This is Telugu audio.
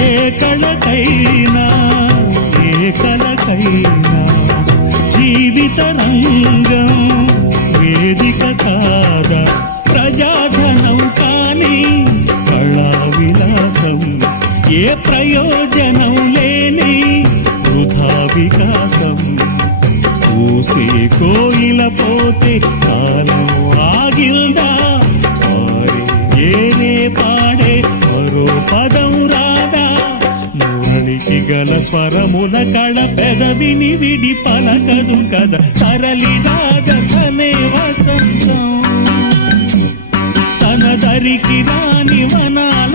ఏ కళకైనా ఏ కళకైనా జీవిత రంగం వేదిక కాదా ప్రజాధనం కానీ కళా విలాసం ఏ ప్రయోజనం లేని వృధా వికాసం ఊసే కోయిల పోతే కాలం ఆగిల్దా ఏనే పాడే మరో పదం రాదా మురళికి గల స్వరముల కళ పెదవిని విడి పలకదు కదా సరళి రాగనే వసంతం తన దరికి రాని వనాల